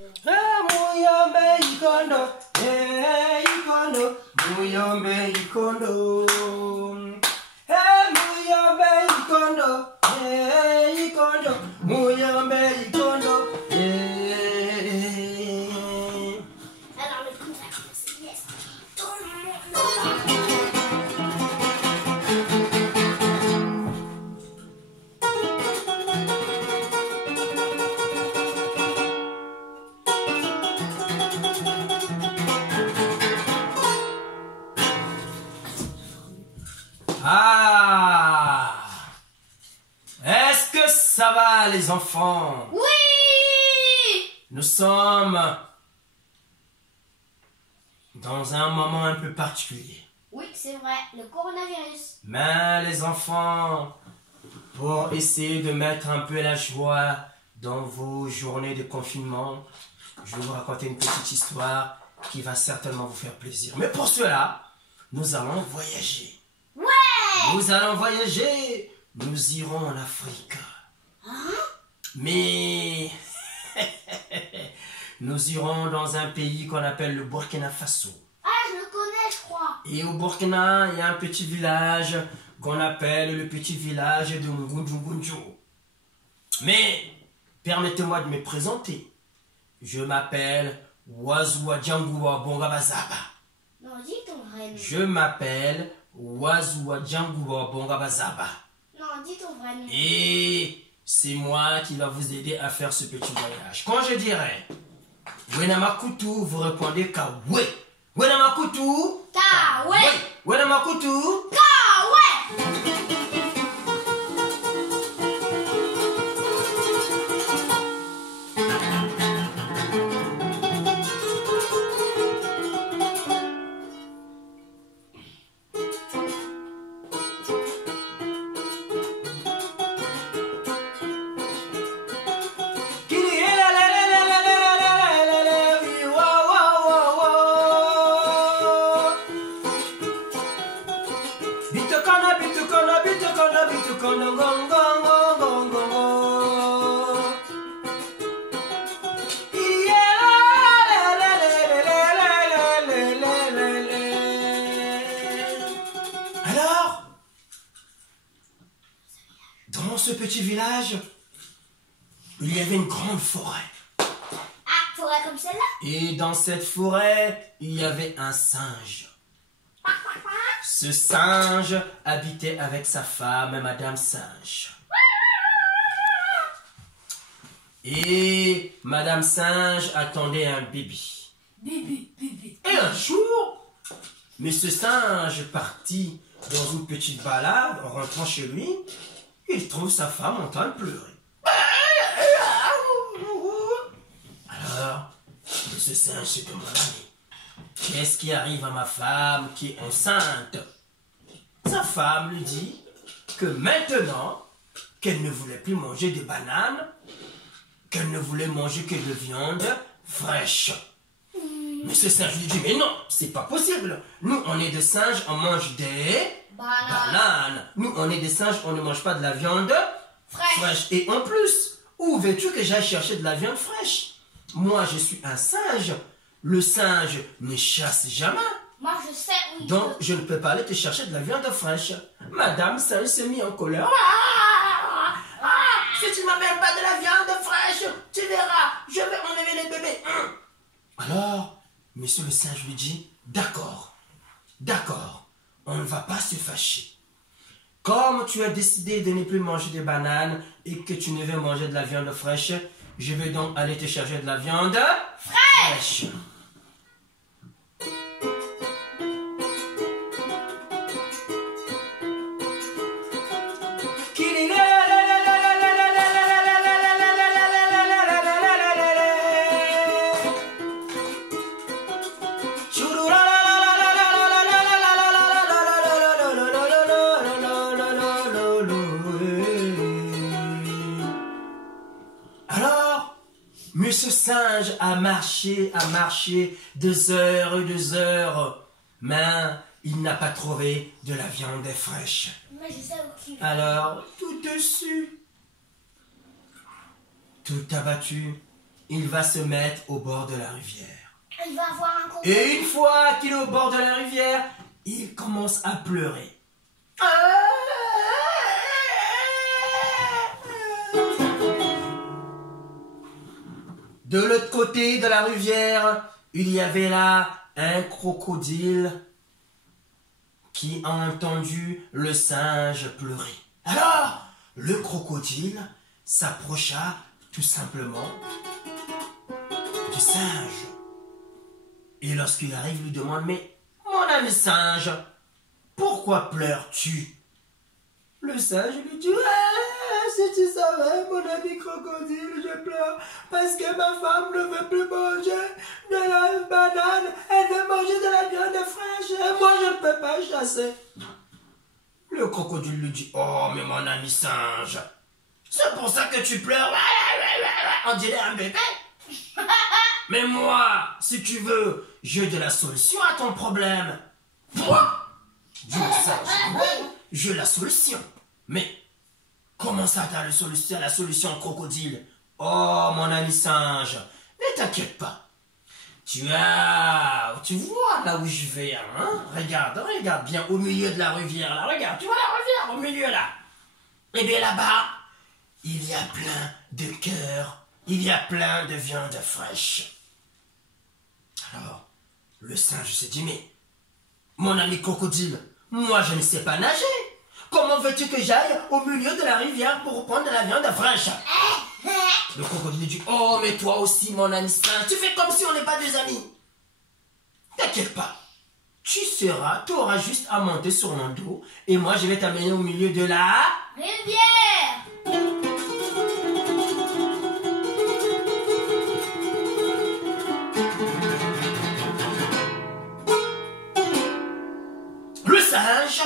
Muyombe ikondo, ikondo, muyombe ikondo. Muyombe ikondo, ikondo, muyombe ikondo. Alors le coup va commencer, yes. Tout le monde. Ah! Est-ce que ça va les enfants? Oui! Nous sommes dans un moment un peu particulier. Oui, c'est vrai, le coronavirus. Mais les enfants, pour essayer de mettre un peu la joie dans vos journées de confinement, je vais vous raconter une petite histoire qui va certainement vous faire plaisir. Mais pour cela, nous allons voyager. Ouais! Nous allons voyager. Nous irons en Afrique. Hein? Mais nous irons dans un pays qu'on appelle le Burkina Faso. Ah, je le connais, je crois. Et au Burkina, il y a un petit village qu'on appelle le petit village de Ngunju. Mais permettez-moi de me présenter. Je m'appelle Wazua Djangoua Bongabazaba. Non, dis ton vrai nom. Je m'appelle Wazua Djangoua Bongabazaba. Non, dis ton vrai nom. Et c'est moi qui va vous aider à faire ce petit voyage. Quand je dirai Wenamakutu, vous répondez Kawe. Wenamakutu. Kawe. Wenamakutu. Kawe. Alors, dans ce petit village, il y avait une grande forêt. Ah, forêt comme celle-là. Et dans cette forêt, il y avait un singe. Ce singe habitait avec sa femme, Madame Singe. Et Madame Singe attendait un bébé. Et un jour, Monsieur Singe partit dans une petite balade, en rentrant chez lui, il trouve sa femme en train de pleurer. Alors, Monsieur Singe se demande, qu'est-ce qui arrive à ma femme qui est enceinte? Sa femme lui dit que maintenant qu'elle ne voulait plus manger des bananes, qu'elle ne voulait manger que de viande fraîche. Monsieur Singe lui dit, mais non, c'est pas possible. Nous, on est des singes, on mange des bananes. Nous, on est des singes, on ne mange pas de la viande fraîche. Et en plus, où veux-tu que j'aille chercher de la viande fraîche? Moi, je suis un singe. Le singe ne chasse jamais. Moi, je sais où il Donc, peut. je ne peux pas aller te chercher de la viande fraîche. Madame Singe s'est mise en colère. Si tu ne m'amènes pas de la viande fraîche, tu verras, je vais enlever les bébés. Alors, Monsieur le singe lui dit, d'accord, on ne va pas se fâcher. Comme tu as décidé de ne plus manger de bananes et que tu ne veux manger de la viande fraîche, je vais donc aller te chercher de la viande fraîche. Alors, Monsieur Singe a marché 2 heures et 2 heures, mais il n'a pas trouvé de la viande fraîche. Mais je sais où il va. Alors, tout dessus, tout abattu, il va se mettre au bord de la rivière. Il va avoir un crocodile. Et une fois qu'il est au bord de la rivière, il commence à pleurer. De l'autre côté de la rivière, il y avait là un crocodile qui a entendu le singe pleurer. Alors, le crocodile s'approcha tout simplement du singe. Et lorsqu'il arrive, il lui demande, mais mon ami singe, pourquoi pleures-tu? Le singe lui dit, si tu savais, mon ami crocodile, je pleure parce que ma femme ne veut plus manger de la banane, elle veut manger de la viande fraîche et moi je ne peux pas chasser. Le crocodile lui dit, oh mais mon ami singe, c'est pour ça que tu pleures, on dirait un bébé. Mais moi, si tu veux, j'ai de la solution à ton problème. Quoi? Dit le singe, oui, j'ai la solution. Mais comment ça t'as la solution crocodile? Oh mon ami singe, ne t'inquiète pas. Tu vois là où je vais, hein? Regarde bien au milieu de la rivière là, regarde, tu vois la rivière au milieu là? Et bien là-bas, il y a plein de cœurs, il y a plein de viande fraîche. Alors, le singe se dit, mais mon ami crocodile, moi je ne sais pas nager. Comment veux-tu que j'aille au milieu de la rivière pour prendre de la viande fraîche? Le crocodile dit, oh mais toi aussi mon ami singe, tu fais comme si on n'est pas des amis. T'inquiète pas, tu auras juste à monter sur mon dos et moi je vais t'amener au milieu de la rivière. Le singe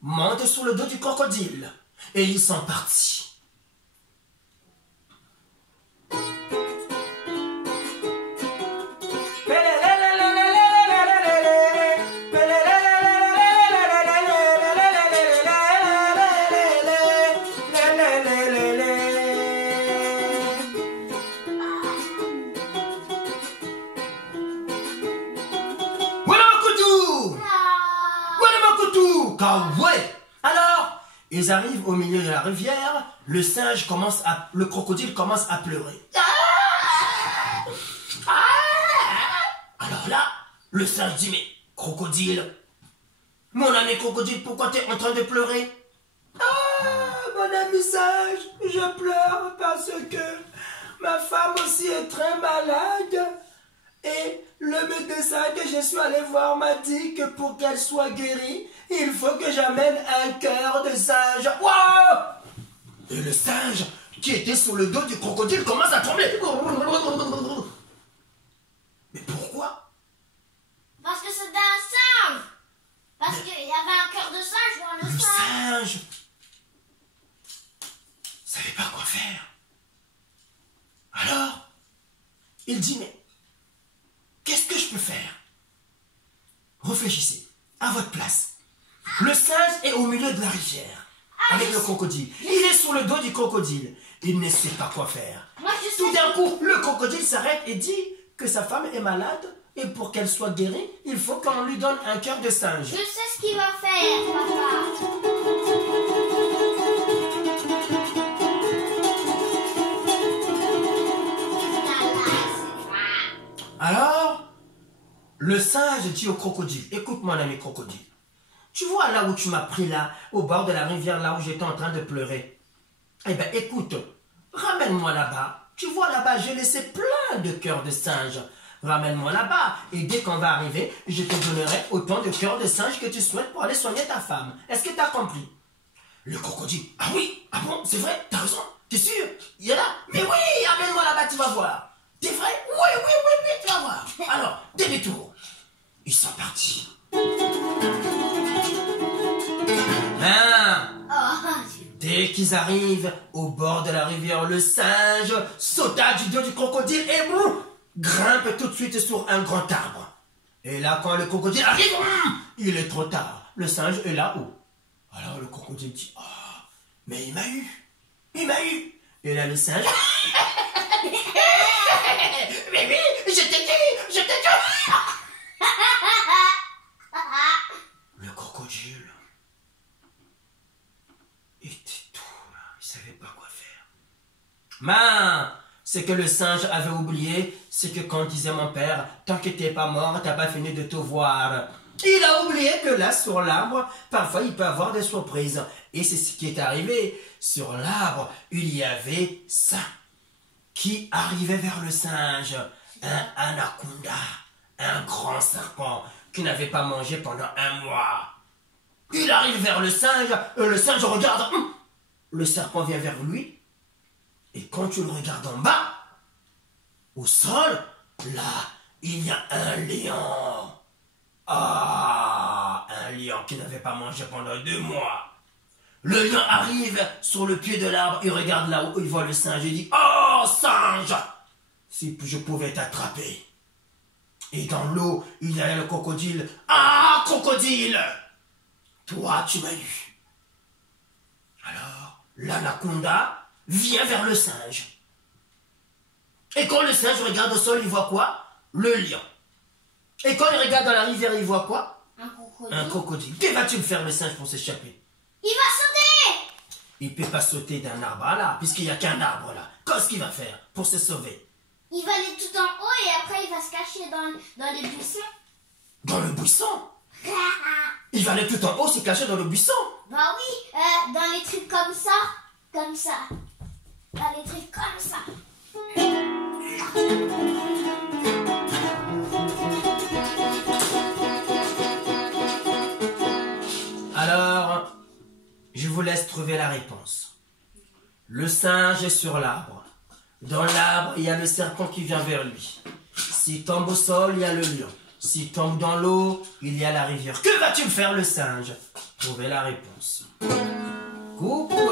monte sur le dos du crocodile et ils sont partis. Alors, ils arrivent au milieu de la rivière, le crocodile commence à pleurer. Alors là, le singe dit, mais crocodile, mon ami crocodile, pourquoi tu es en train de pleurer? Mon ami singe, je pleure parce que ma femme aussi est très malade. Et le médecin que je suis allé voir m'a dit que pour qu'elle soit guérie, il faut que j'amène un cœur de singe. Wow! Et le singe, qui était sur le dos du crocodile, commence à trembler. Mais pourquoi? Parce que c'était un singe. Parce qu'il y avait un cœur de singe dans le singe. Le singe savait pas quoi faire. Alors, il dit, mais qu'est-ce que je peux faire? Réfléchissez, à votre place. Le singe est au milieu de la rivière, avec le crocodile. Il est sur le dos du crocodile. Il ne sait pas quoi faire. Tout d'un coup, le crocodile s'arrête et dit que sa femme est malade et pour qu'elle soit guérie, il faut qu'on lui donne un cœur de singe. Je sais ce qu'il va faire, papa. Alors, le singe dit au crocodile, écoute mon ami crocodile, tu vois là où tu m'as pris là, au bord de la rivière, là où j'étais en train de pleurer? Eh bien écoute, ramène-moi là-bas. Tu vois là-bas, j'ai laissé plein de cœurs de singe. Ramène-moi là-bas et dès qu'on va arriver, je te donnerai autant de cœurs de singe que tu souhaites pour aller soigner ta femme. Est-ce que tu as compris? Le crocodile, ah oui, ah bon, c'est vrai, t'as raison, t'es sûr? Il est là? Mais oui, amène-moi là-bas, tu vas voir. C'est vrai? Oui, tu vas voir. Alors, demi-tour. Ils sont partis. Dès qu'ils arrivent au bord de la rivière, le singe sauta du dos du crocodile et grimpe tout de suite sur un grand arbre. Et là, quand le crocodile arrive, il est trop tard. Le singe est là-haut. Alors le crocodile dit, oh, mais il m'a eu. Et là, le singe... Mais oui, je t'ai dit, je t'ai dit. Le crocodile était tout, il savait pas quoi faire. Mais ce que le singe avait oublié, c'est que quand disait mon père, tant que t'es pas mort, t'as pas fini de te voir. Il a oublié que là, sur l'arbre, parfois il peut avoir des surprises. Et c'est ce qui est arrivé. Sur l'arbre, il y avait ça qui arrivait vers le singe. Un anaconda, un grand serpent qui n'avait pas mangé pendant un mois. Il arrive vers le singe regarde, le serpent vient vers lui. Et quand tu le regardes en bas, au sol, là, il y a un lion. Ah, un lion qui n'avait pas mangé pendant 2 mois. Le lion arrive sur le pied de l'arbre, il regarde là où il voit le singe et dit « Oh, singe, si je pouvais t'attraper. » Et dans l'eau, il y a le crocodile. « Ah, crocodile, toi, tu m'as eu. » Alors, l'anaconda vient vers le singe. Et quand le singe regarde au sol, il voit quoi? Le lion. Et quand il regarde dans la rivière, il voit quoi? Un crocodile. Un crocodile. Que va-t-il faire le singe pour s'échapper? Il va sauter. Il ne peut pas sauter d'un arbre à là, puisqu'il n'y a qu'un arbre là. Qu'est-ce qu'il va faire pour se sauver? Il va aller tout en haut et après il va se cacher dans les buissons. Dans le buisson? Il va aller tout en haut, se cacher dans le buisson? Bah oui, dans les trucs comme ça. Comme ça. Dans les trucs comme ça. Alors, je vous laisse trouver la réponse. Le singe est sur l'arbre. Dans l'arbre, il y a le serpent qui vient vers lui. S'il tombe au sol, il y a le lion. S'il tombe dans l'eau, il y a la rivière. Que va-t-il faire le singe? Trouvez la réponse. Coucou.